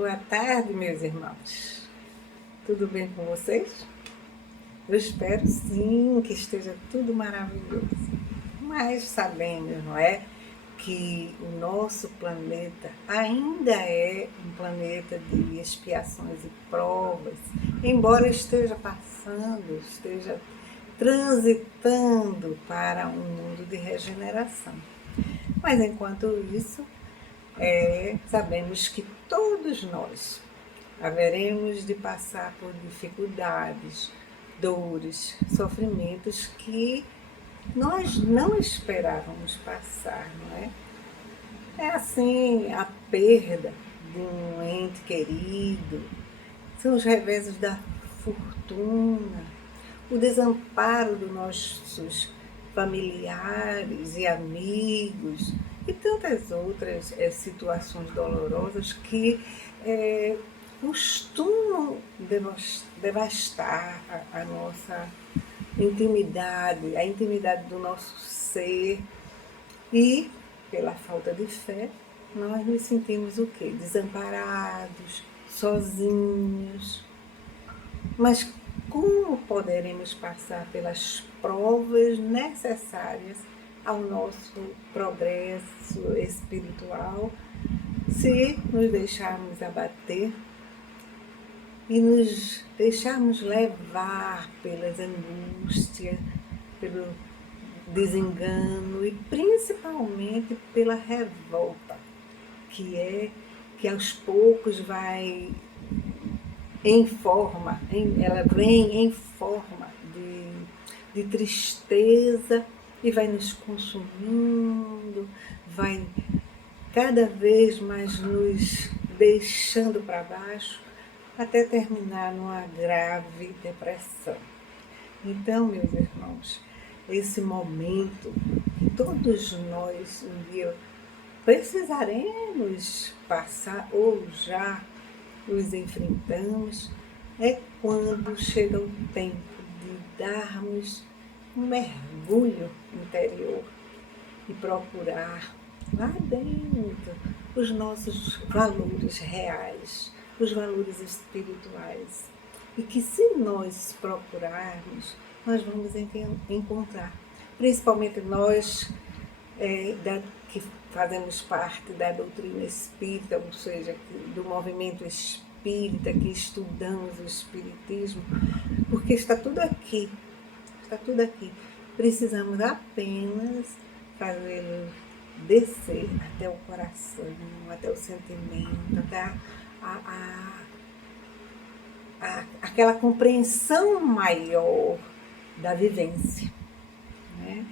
Boa tarde, meus irmãos. Tudo bem com vocês? Eu espero sim que esteja tudo maravilhoso. Mas sabemos, não é, que o nosso planeta ainda é um planeta de expiações e provas, embora esteja passando, esteja transitando para um mundo de regeneração. Mas enquanto isso, sabemos que todos nós haveremos de passar por dificuldades, dores, sofrimentos que nós não esperávamos passar, não é? É assim, a perda de um ente querido, são os reveses da fortuna, o desamparo dos nossos familiares e amigos e tantas outras situações dolorosas que costumam devastar a nossa intimidade, a intimidade do nosso ser e, pela falta de fé, nós nos sentimos o quê? Desamparados, sozinhos. Mas como poderemos passar pelas provas necessárias ao nosso progresso espiritual se nos deixarmos abater e nos deixarmos levar pelas angústias, pelo desengano e principalmente pela revolta, que aos poucos vai ela vem em forma de tristeza e vai nos consumindo, vai cada vez mais nos deixando para baixo, até terminar numa grave depressão. Então, meus irmãos, esse momento que todos nós um dia precisaremos passar ou já os enfrentamos, é quando chega o tempo de darmos um mergulho interior e procurar lá dentro os nossos valores reais, os valores espirituais. E que se nós procurarmos, nós vamos encontrar. Principalmente nós que fazemos parte da doutrina espírita, ou seja, do movimento espírita, que estudamos o espiritismo, porque está tudo aqui, está tudo aqui. Precisamos apenas fazê-lo descer até o coração, até o sentimento, até aquela compreensão maior da vivência, né?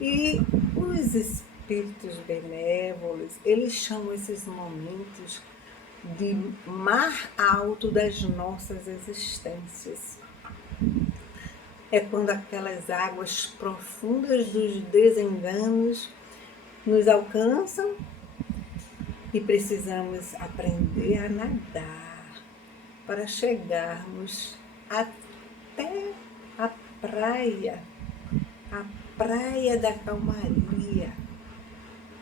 E os espíritos benévolos, eles chamam esses momentos de mar alto das nossas existências. É quando aquelas águas profundas dos desenganos nos alcançam e precisamos aprender a nadar para chegarmos até a praia da calmaria,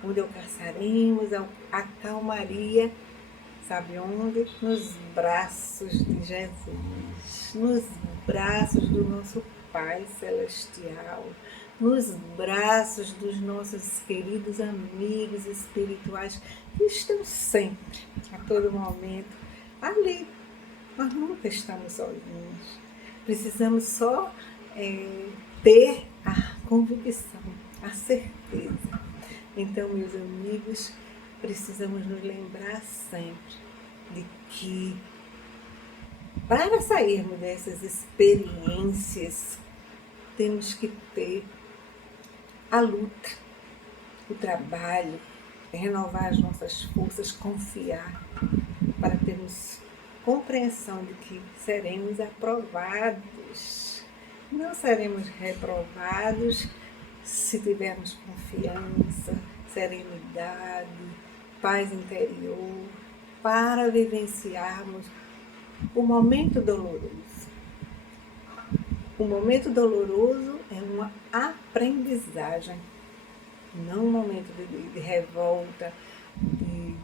onde alcançaremos a calmaria, sabe onde? Nos braços de Jesus, nos braços do nosso Pai Celestial, nos braços dos nossos queridos amigos espirituais que estão sempre, a todo momento, ali. Nós nunca estamos sozinhos. Precisamos só ter a convicção, a certeza. Então, meus amigos, precisamos nos lembrar sempre de que para sairmos dessas experiências, temos que ter a luta, o trabalho, renovar as nossas forças, confiar, para termos compreensão de que seremos aprovados. Não seremos reprovados se tivermos confiança, serenidade, paz interior, para vivenciarmos o momento doloroso. O momento doloroso é uma aprendizagem, não um momento de revolta, de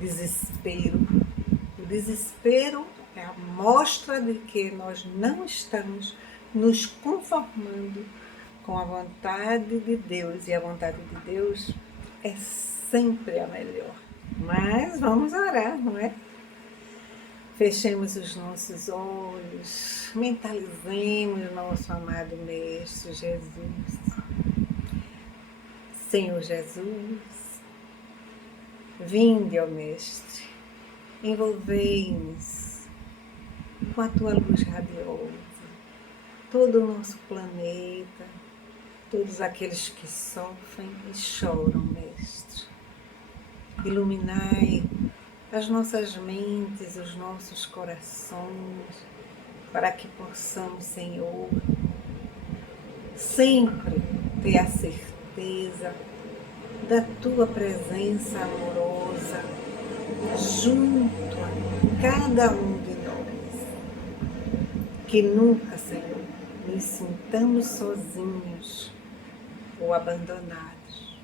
desespero. O desespero é a mostra de que nós não estamos nos conformando com a vontade de Deus. E a vontade de Deus é sempre a melhor. Mas vamos orar, não é? Fechemos os nossos olhos, mentalizemos nosso amado Mestre Jesus. Senhor Jesus, vinde, ó Mestre, envolvei-nos com a tua luz radiosa, todo o nosso planeta, todos aqueles que sofrem e choram, Mestre. Iluminai as nossas mentes, os nossos corações, para que possamos, Senhor, sempre ter a certeza da Tua presença amorosa junto a cada um de nós. Que nunca, Senhor, nos sintamos sozinhos ou abandonados.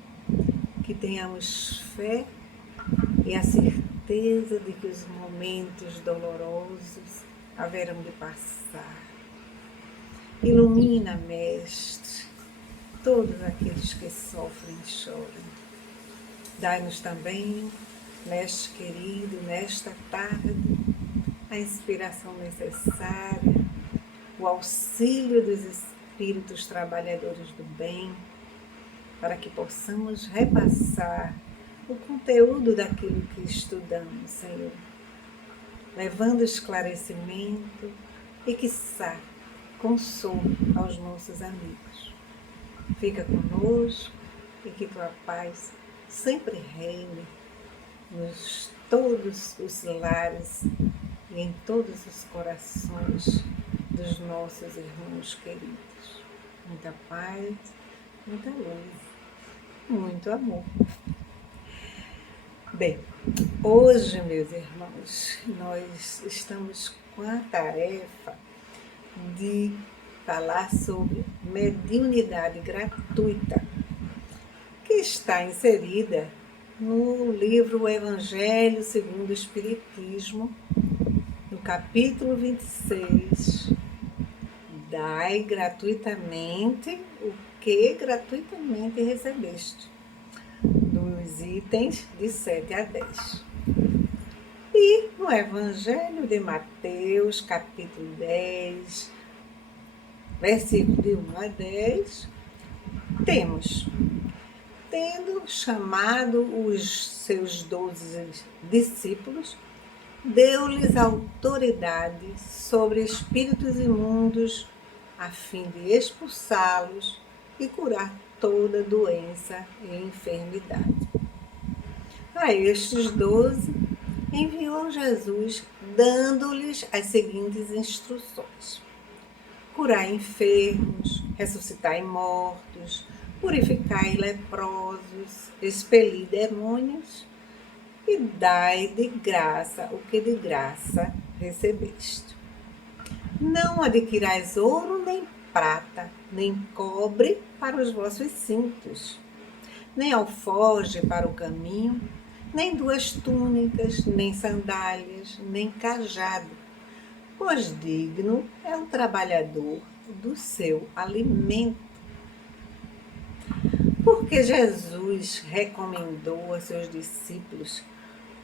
Que tenhamos fé e a certeza de que os momentos dolorosos haverão de passar. Ilumina, Mestre, todos aqueles que sofrem e choram. Dai-nos também, Mestre querido, nesta tarde, a inspiração necessária, o auxílio dos Espíritos trabalhadores do bem, para que possamos repassar o conteúdo daquilo que estudamos, Senhor, levando esclarecimento e, quiçá, consolo aos nossos amigos. Fica conosco e que Tua paz sempre reine nos todos os lares e em todos os corações dos nossos irmãos queridos. Muita paz, muita luz, muito amor. Bem, hoje, meus irmãos, nós estamos com a tarefa de falar sobre mediunidade gratuita, que está inserida no livro Evangelho segundo o Espiritismo, no capítulo 26, dai gratuitamente o que gratuitamente recebeste, dos itens de 7 a 10. E no Evangelho de Mateus, capítulo 10, versículo de 1 a 10, tendo chamado os seus 12 discípulos, deu-lhes autoridade sobre espíritos imundos, a fim de expulsá-los e curar toda doença e enfermidade. A estes 12 enviou Jesus, dando-lhes as seguintes instruções: curai enfermos, ressuscitai mortos, purificai leprosos, expeli demônios e dai de graça o que de graça recebeste. Não adquirais ouro nem prata, nem cobre para os vossos cintos, nem alforje para o caminho, nem 2 túnicas, nem sandálias, nem cajado, pois digno é o trabalhador do seu alimento. Porque Jesus recomendou a seus discípulos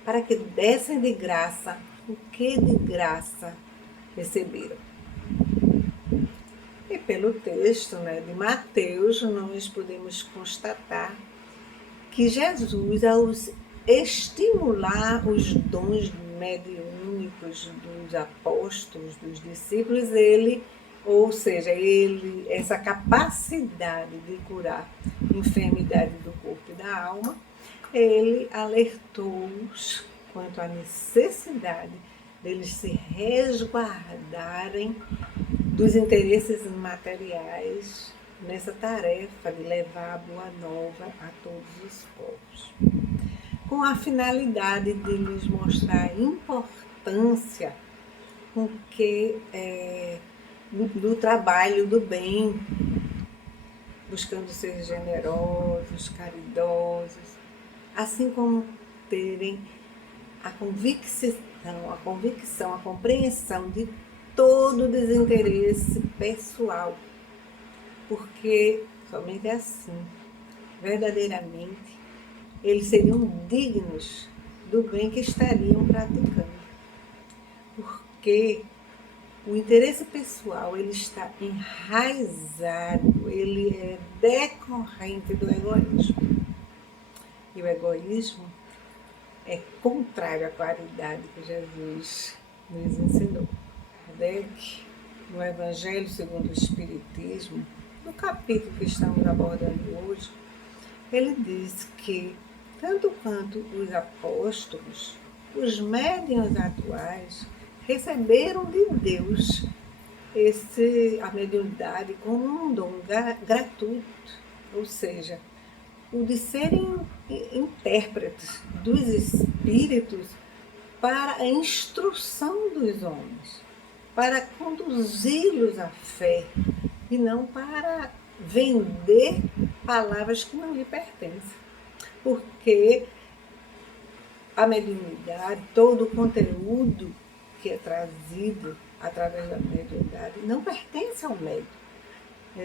para que dessem de graça o que de graça receberam. E pelo texto de Mateus, nós podemos constatar que Jesus, ao estimular os dons mediúnicos dos apóstolos, dos discípulos, essa capacidade de curar enfermidade do corpo e da alma, ele alertou-os quanto à necessidade deles se resguardarem dos interesses materiais nessa tarefa de levar a boa nova a todos os povos, com a finalidade de lhes mostrar a importância do trabalho do bem, buscando ser generosos, caridosos, assim como terem a Então, a convicção, a compreensão de todo o desinteresse pessoal, porque somente assim, verdadeiramente, eles seriam dignos do bem que estariam praticando. Porque o interesse pessoal, ele está enraizado, ele é decorrente do egoísmo. E o egoísmo é contrário à caridade que Jesus nos ensinou. Kardec, no Evangelho segundo o Espiritismo, no capítulo que estamos abordando hoje, ele diz que, tanto quanto os apóstolos, os médiuns atuais receberam de Deus a mediunidade como um dom gratuito, ou seja, o de serem intérpretes dos espíritos para a instrução dos homens, para conduzi-los à fé e não para vender palavras que não lhe pertencem. Porque a mediunidade, todo o conteúdo que é trazido através da mediunidade não pertence ao médium.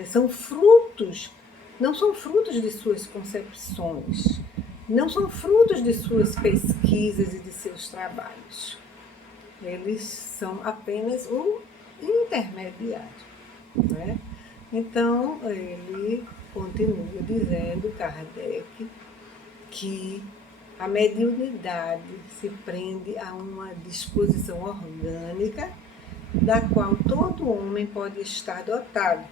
São frutos, não são frutos de suas concepções, não são frutos de suas pesquisas e de seus trabalhos. Eles são apenas um intermediário. Né? Então, ele continua dizendo, Kardec, que a mediunidade se prende a uma disposição orgânica da qual todo homem pode estar dotado,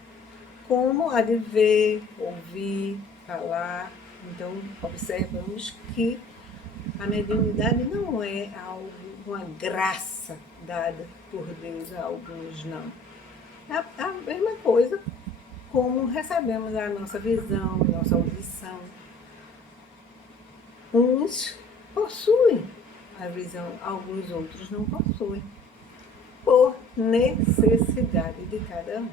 como a de ver, ouvir, falar. Então, observamos que a mediunidade não é algo, uma graça dada por Deus a alguns, não. É a mesma coisa como recebemos a nossa visão, a nossa audição. Uns possuem a visão, alguns outros não possuem, por necessidade de cada um.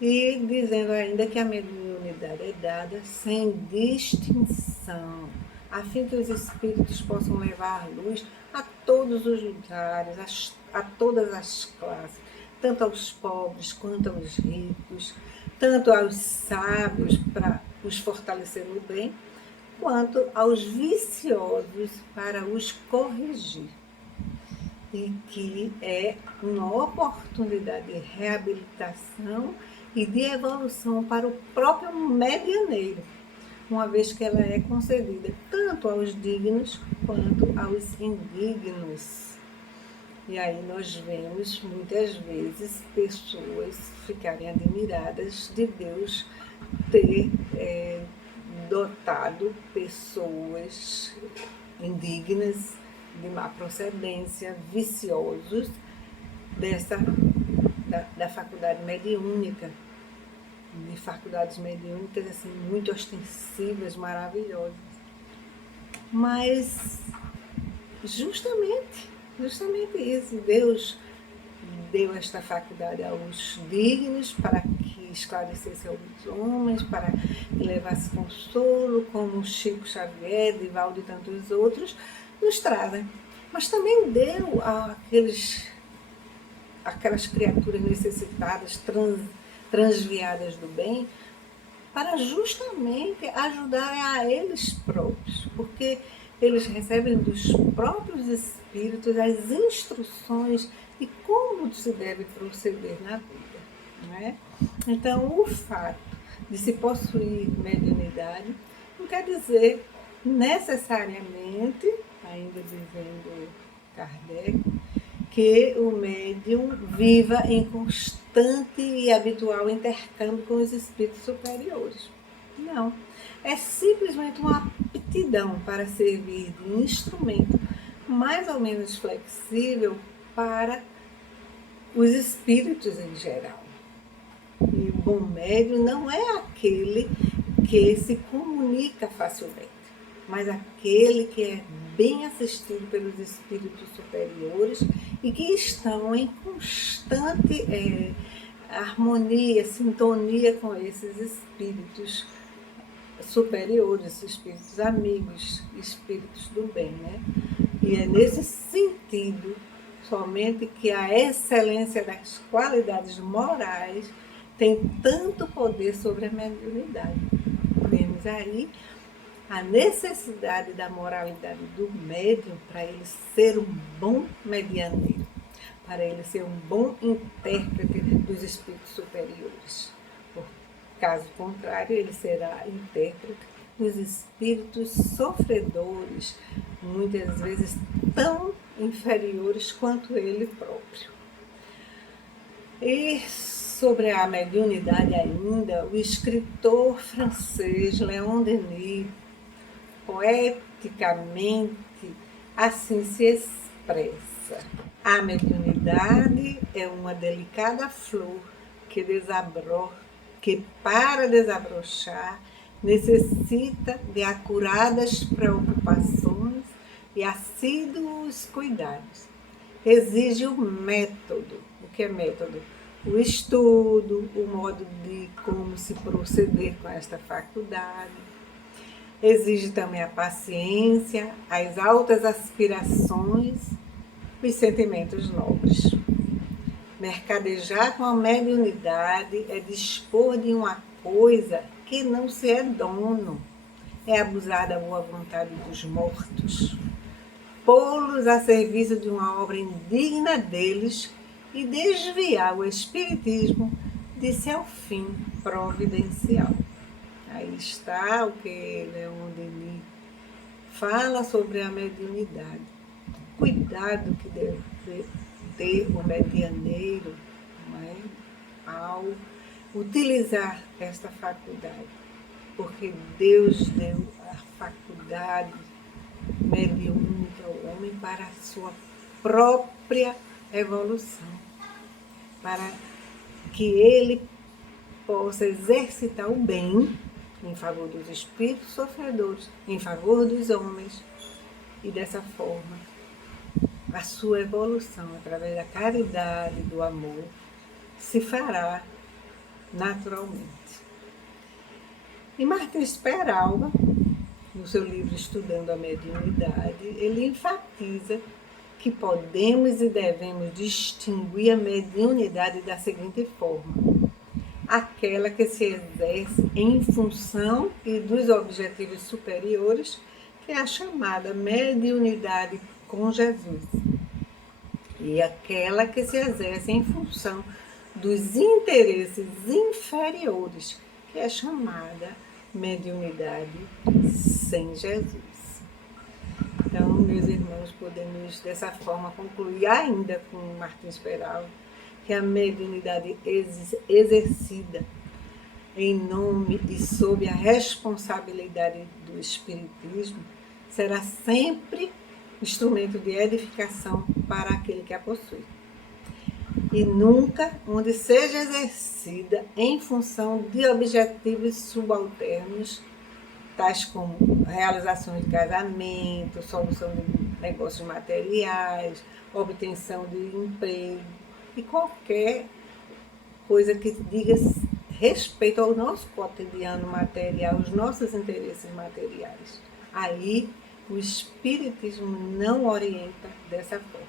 E dizendo ainda que a mediunidade é dada sem distinção, a fim que os espíritos possam levar a luz a todos os lugares, a todas as classes, tanto aos pobres quanto aos ricos, tanto aos sábios para os fortalecer no bem, quanto aos viciosos para os corrigir. E que é uma oportunidade de reabilitação e de evolução para o próprio medianeiro, uma vez que ela é concedida tanto aos dignos quanto aos indignos. E aí nós vemos muitas vezes pessoas ficarem admiradas de Deus ter dotado pessoas indignas, de má procedência, viciosos da faculdade mediúnica, de faculdades mediúnicas assim, muito ostensivas, maravilhosas. Mas justamente isso, Deus deu esta faculdade aos dignos para que esclarecesse aos homens, para que levasse consolo, como Chico Xavier, Divaldo e tantos outros nos trazem. Mas também deu aquelas criaturas necessitadas, transviadas do bem, para justamente ajudarem a eles próprios, porque eles recebem dos próprios espíritos as instruções de como se deve proceder na vida. Né? Então, o fato de se possuir mediunidade não quer dizer necessariamente, ainda dizendo Kardec, que o médium viva em constante e habitual intercâmbio com os espíritos superiores. Não. É simplesmente uma aptidão para servir de instrumento mais ou menos flexível para os espíritos em geral. E o bom médium não é aquele que se comunica facilmente, mas aquele que é bem assistido pelos espíritos superiores e que estão em constante harmonia, sintonia com esses espíritos superiores, espíritos amigos, espíritos do bem, né? E é nesse sentido somente que a excelência das qualidades morais tem tanto poder sobre a mediunidade. Vemos aí a necessidade da moralidade do médium para ele ser um bom medianeiro, para ele ser um bom intérprete dos espíritos superiores. Por caso contrário, ele será intérprete dos espíritos sofredores, muitas vezes tão inferiores quanto ele próprio. E sobre a mediunidade ainda, o escritor francês Léon Denis, poeticamente, assim se expressa: a mediunidade é uma delicada flor que para desabrochar necessita de acuradas preocupações e assíduos cuidados. Exige o método. O que é método? O estudo, o modo de como se proceder com esta faculdade. Exige também a paciência, as altas aspirações, os sentimentos nobres. Mercadejar com a mediunidade é dispor de uma coisa que não se é dono, é abusar da boa vontade dos mortos, pô-los a serviço de uma obra indigna deles e desviar o espiritismo de seu fim providencial. Aí está o que Léon Denis fala sobre a mediunidade. Cuidado que deve ter o medianeiro, não é? Ao utilizar esta faculdade, porque Deus deu a faculdade mediúnica ao homem para a sua própria evolução, para que ele possa exercitar o bem em favor dos espíritos sofredores, em favor dos homens, e dessa forma a sua evolução através da caridade, do amor, se fará naturalmente. E Martins Peralva, no seu livro Estudando a Mediunidade, ele enfatiza que podemos e devemos distinguir a mediunidade da seguinte forma: aquela que se exerce em função e dos objetivos superiores, que é a chamada mediunidade com Jesus, e aquela que se exerce em função dos interesses inferiores, que é chamada mediunidade sem Jesus. Então, meus irmãos, podemos dessa forma concluir ainda com Martins Peralva que a mediunidade exercida em nome e sob a responsabilidade do Espiritismo será sempre instrumento de edificação para aquele que a possui. E nunca onde seja exercida em função de objetivos subalternos, tais como realizações de casamento, solução de negócios materiais, obtenção de emprego e qualquer coisa que diga respeito ao nosso cotidiano material, aos nossos interesses materiais. Aí o Espiritismo não orienta dessa forma.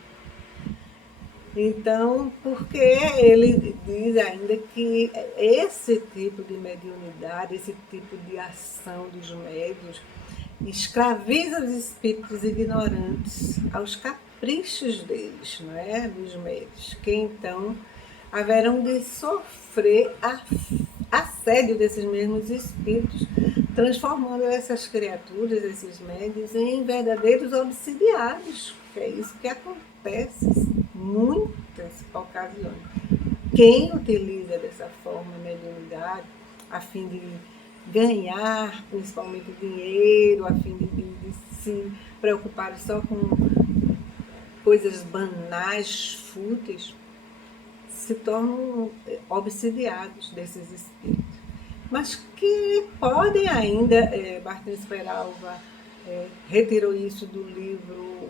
Então, porque ele diz ainda que esse tipo de mediunidade, esse tipo de ação dos médiuns, escraviza os espíritos ignorantes aos caprichos deles, não é? Dos médiuns, que então haverão de sofrer assédio desses mesmos espíritos, transformando essas criaturas, esses médiuns, em verdadeiros obsidiados, que é isso que acontece em muitas ocasiões. Quem utiliza dessa forma a mediunidade a fim de ganhar, principalmente dinheiro, a fim de se preocupar só com coisas banais, fúteis, se tornam obsidiados desses espíritos. Mas que podem ainda, Martins Peralva retirou isso do livro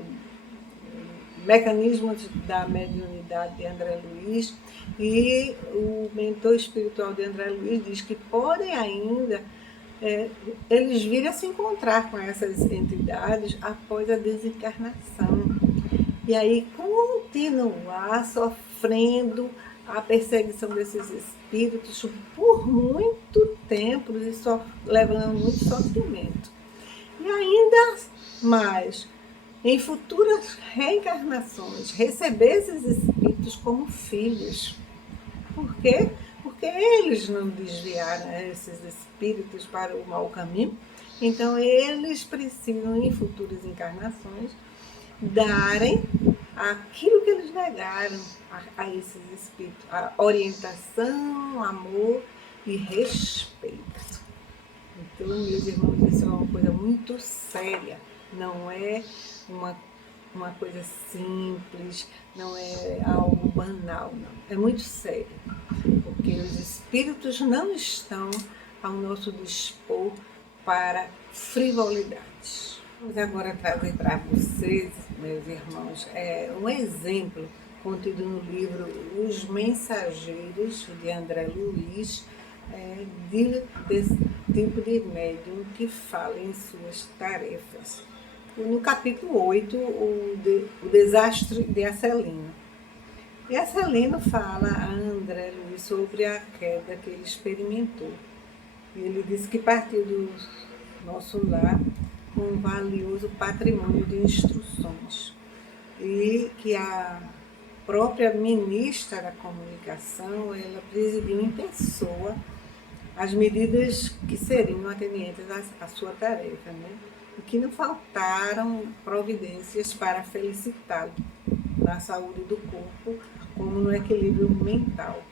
Mecanismos da Mediunidade, de André Luiz, e o mentor espiritual de André Luiz diz que podem ainda eles virem a se encontrar com essas entidades após a desencarnação. E aí continuar sofrendo a perseguição desses espíritos por muito tempo e levando muito sofrimento. E ainda mais, em futuras reencarnações, receber esses espíritos como filhos. Por quê? Porque eles não desviaram esses espíritos para o mau caminho. Então, eles precisam, em futuras encarnações, darem aquilo que eles negaram a esses espíritos, a orientação, amor e respeito. Então, meus irmãos, isso é uma coisa muito séria, não é uma coisa simples, não é algo banal, não. É muito sério, porque os espíritos não estão ao nosso dispor para frivolidades. Vamos agora trazer para vocês, meus irmãos, um exemplo contido no livro Os Mensageiros, de André Luiz, desse tipo de médium que fala em suas tarefas. No capítulo 8, o desastre de Acelino. E Acelino fala a André Luiz sobre a queda que ele experimentou. E ele disse que partiu do nosso lar com um valioso patrimônio de instruções e que a própria ministra da comunicação, ela presidiu em pessoa as medidas que seriam atenientes à sua tarefa, né? E que não faltaram providências para felicitá-lo na saúde do corpo, como no equilíbrio mental.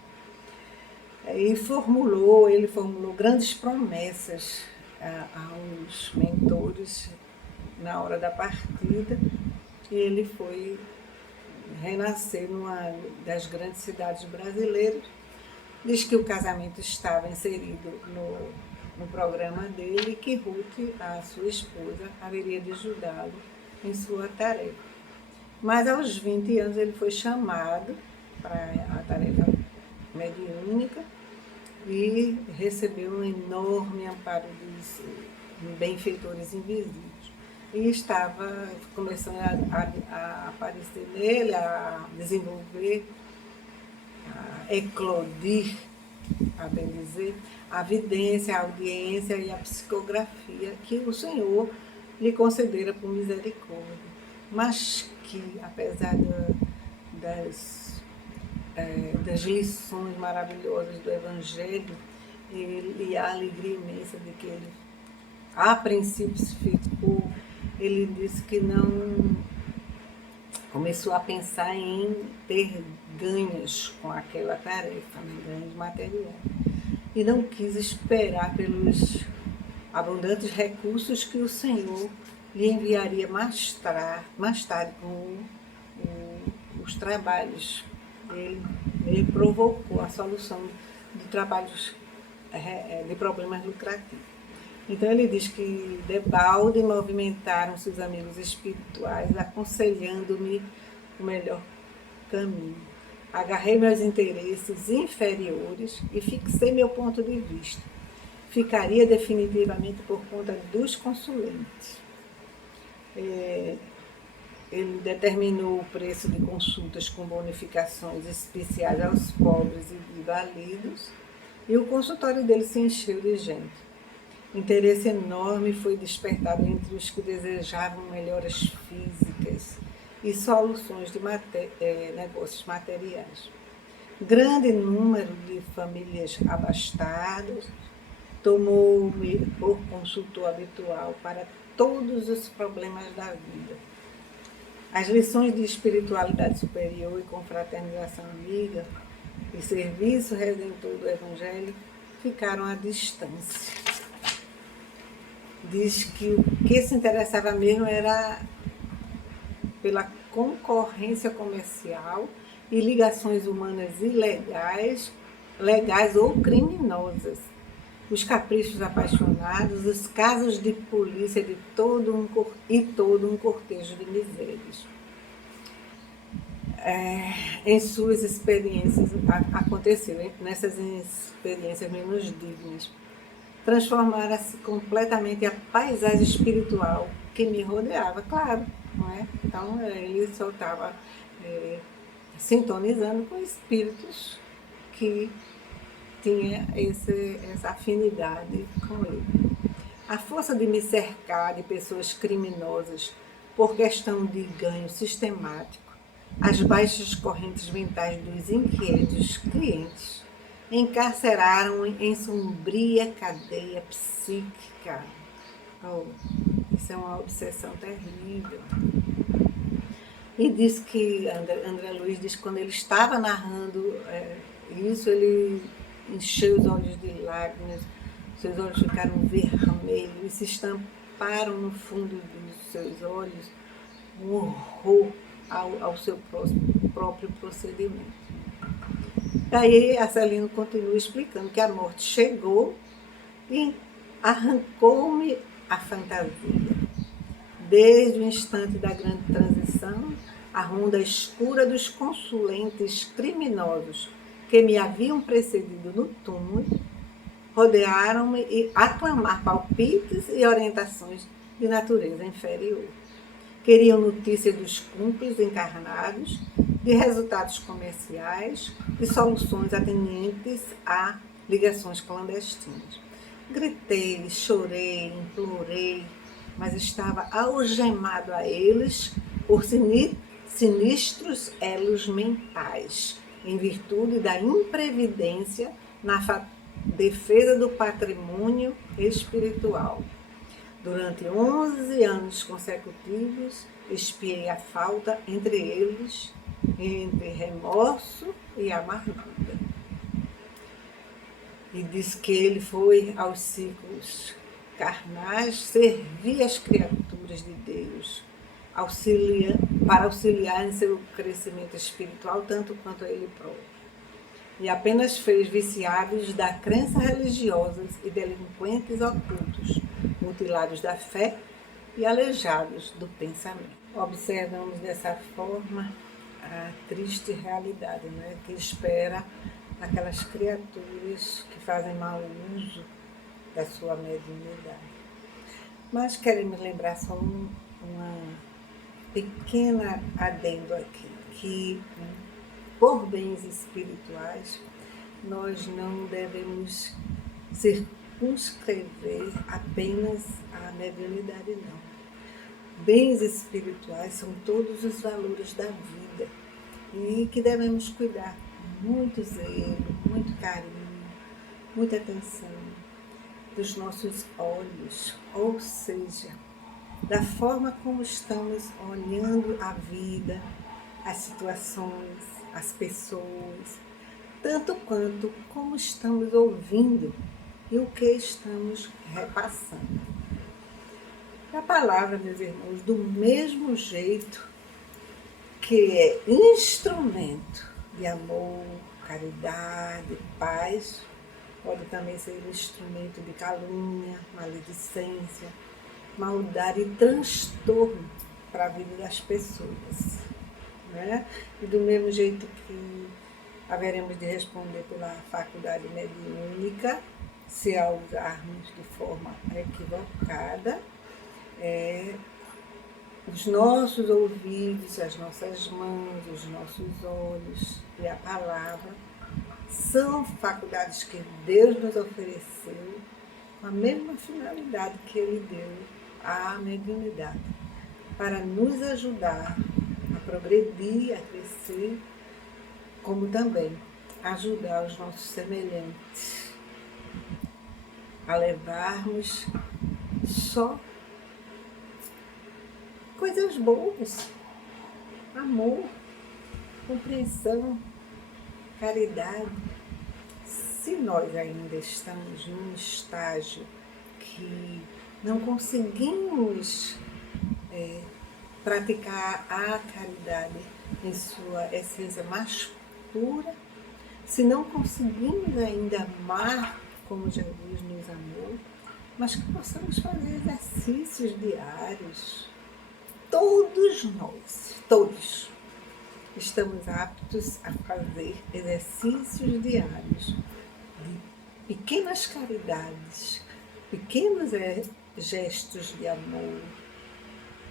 Ele formulou grandes promessas aos mentores na hora da partida, e ele foi renascer numa das grandes cidades brasileiras. Diz que o casamento estava inserido no programa dele e que Ruth, a sua esposa, haveria de ajudá-lo em sua tarefa. Mas aos 20 anos ele foi chamado para a tarefa mediúnica e recebeu um enorme amparo dos benfeitores invisíveis. E estava começando a aparecer nele, a desenvolver, a eclodir, a bem dizer, a vidência, a audiência e a psicografia que o Senhor lhe concedera por misericórdia. Mas que, apesar das lições maravilhosas do Evangelho e a alegria imensa de que ele, a princípio, se ficou, ele disse que não começou a pensar em ter ganhos com aquela tarefa, né? Ganhos materiais. E não quis esperar pelos abundantes recursos que o Senhor lhe enviaria mais tarde com os trabalhos. Ele provocou a solução de trabalhos, de problemas lucrativos. Então ele diz que debalde movimentaram-se os amigos espirituais, aconselhando-me o melhor caminho. Agarrei meus interesses inferiores e fixei meu ponto de vista. Ficaria definitivamente por conta dos consulentes. Ele determinou o preço de consultas com bonificações especiais aos pobres e invalidos, e o consultório dele se encheu de gente. Interesse enorme foi despertado entre os que desejavam melhoras físicas e soluções de negócios materiais. Grande número de famílias abastadas tomou-me por consultor habitual para todos os problemas da vida. As lições de espiritualidade superior e confraternização amiga e serviço redentor do Evangelho ficaram à distância. Diz que o que se interessava mesmo era pela concorrência comercial e ligações humanas ilegais, legais ou criminosas, os caprichos apaixonados, os casos de polícia de todo um cortejo de misérias. Em suas experiências, aconteceu, nessas experiências menos dignas, transformara-se completamente a paisagem espiritual que me rodeava, claro, não é? Então ele só estava sintonizando com espíritos que tinha essa afinidade com ele. A força de me cercar de pessoas criminosas por questão de ganho sistemático, as baixas correntes mentais dos inquietos clientes encarceraram-me em sombria cadeia psíquica. Oh, isso é uma obsessão terrível. E diz que, André Luiz diz que quando ele estava narrando isso, ele encheu os olhos de lágrimas, seus olhos ficaram vermelhos e se estamparam no fundo dos seus olhos um horror ao seu próprio procedimento. Daí a Celino continua explicando que a morte chegou e arrancou-me a fantasia. Desde o instante da grande transição, a ronda escura dos consulentes criminosos que me haviam precedido no túmulo rodearam-me e aclamaram palpites e orientações de natureza inferior. Queriam notícia dos cúmplices encarnados, de resultados comerciais e soluções atendentes a ligações clandestinas. Gritei, chorei, implorei, mas estava algemado a eles por sinistros elos mentais, em virtude da imprevidência na defesa do patrimônio espiritual. Durante 11 anos consecutivos, expiei a falta entre eles, entre remorso e amargura. E diz que ele foi aos ciclos carnais servir as criaturas de Deus, para auxiliar em seu crescimento espiritual, tanto quanto a ele próprio. E apenas fez viciados da crença religiosas e delinquentes ocultos, mutilados da fé e aleijados do pensamento. Observamos dessa forma a triste realidade, né, que espera aquelas criaturas que fazem mau uso da sua mediunidade. Mas queremos lembrar só uma pequena adendo aqui, que por bens espirituais nós não devemos circunscrever apenas a mediunidade, não. Bens espirituais são todos os valores da vida e que devemos cuidar com muito zelo, muito carinho, muita atenção dos nossos olhos, ou seja, da forma como estamos olhando a vida, as situações, as pessoas, tanto quanto como estamos ouvindo e o que estamos repassando. A palavra, meus irmãos, do mesmo jeito que é instrumento de amor, caridade, paz, pode também ser instrumento de calúnia, maledicência, maldade e transtorno para a vida das pessoas. Né? E do mesmo jeito que haveremos de responder pela faculdade mediúnica, se a usarmos de forma equivocada, os nossos ouvidos, as nossas mãos, os nossos olhos e a palavra são faculdades que Deus nos ofereceu com a mesma finalidade que Ele deu à mediunidade, para nos ajudar a progredir, a crescer, como também ajudar os nossos semelhantes a levarmos só coisas boas, amor, compreensão, caridade. Se nós ainda estamos num estágio que não conseguimos praticar a caridade em sua essência mais pura, se não conseguimos ainda amar como Jesus nos amou, mas que possamos fazer exercícios diários. Todos nós, todos, estamos aptos a fazer exercícios diários de pequenas caridades, pequenos gestos de amor,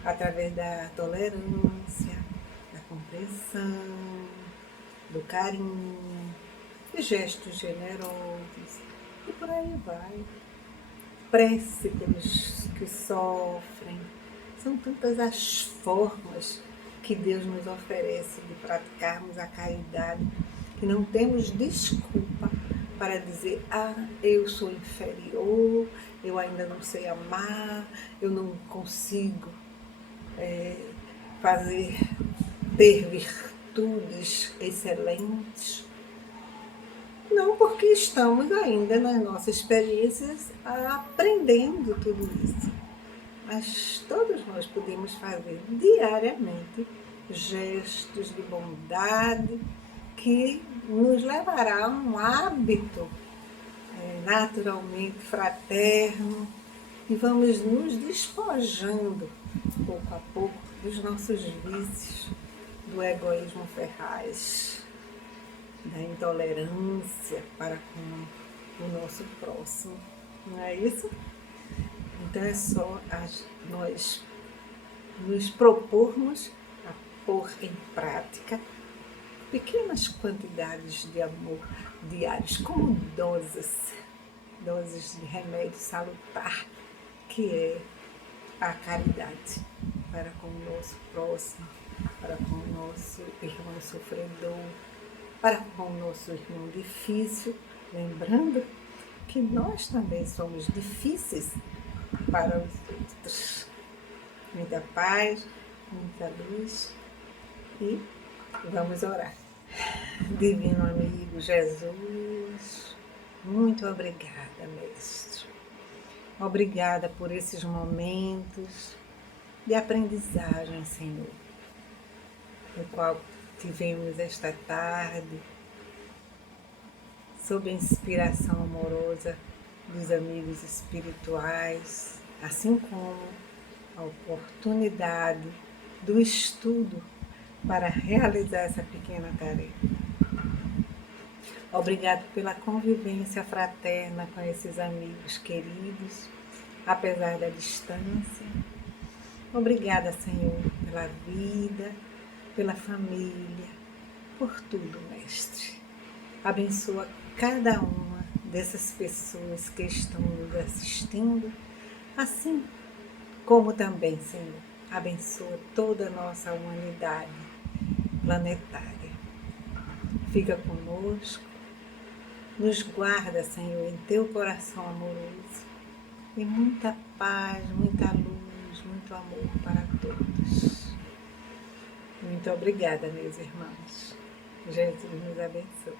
através da tolerância, da compreensão, do carinho, de gestos generosos, e por aí vai. Prece pelos que sofrem. São tantas as formas que Deus nos oferece de praticarmos a caridade, que não temos desculpa para dizer: eu sou inferior, eu ainda não sei amar, eu não consigo fazer, ter virtudes excelentes. Não, porque estamos ainda nas nossas experiências aprendendo tudo isso. Mas todos nós podemos fazer diariamente gestos de bondade que nos levará a um hábito naturalmente fraterno, e vamos nos despojando pouco a pouco dos nossos vícios, do egoísmo ferraz, da intolerância para com o nosso próximo. Não é isso? Então é só nós nos propormos a pôr em prática pequenas quantidades de amor diários, como doses de remédio salutar, que é a caridade para com o nosso próximo, para com o nosso irmão sofredor, para com o nosso irmão difícil, lembrando que nós também somos difíceis para os outros. Muita paz, muita luz, e vamos orar. Divino amigo Jesus, muito obrigada, Mestre. Obrigada por esses momentos de aprendizagem, Senhor, no qual tivemos esta tarde, sob a inspiração amorosa dos amigos espirituais, assim como a oportunidade do estudo para realizar essa pequena tarefa. Obrigado pela convivência fraterna com esses amigos queridos, apesar da distância. Obrigada, Senhor, pela vida, pela família, por tudo, Mestre. Abençoa cada uma dessas pessoas que estão nos assistindo, assim como também, Senhor, abençoa toda a nossa humanidade planetária. Fica conosco, nos guarda, Senhor, em teu coração amoroso, e muita paz, muita luz, muito amor para todos. Muito obrigada, meus irmãos. Jesus nos abençoe.